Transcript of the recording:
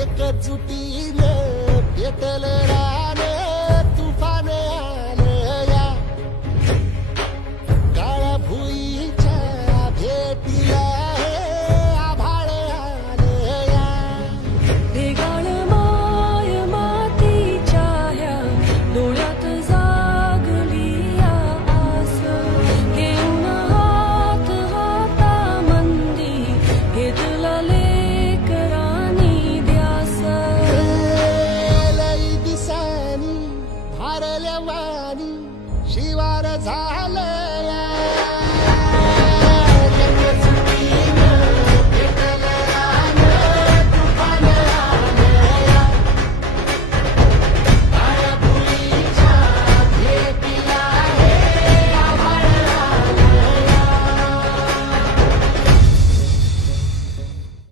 एकजुटीने पेटल रान तुफान आलं या काळ्या भुईच्या भेटीला हे आभाळ आलं या ढेगाळ माय मातीच्या ह्या डोळ्यात जागली या आस घेऊन हात हातामंदी घेतला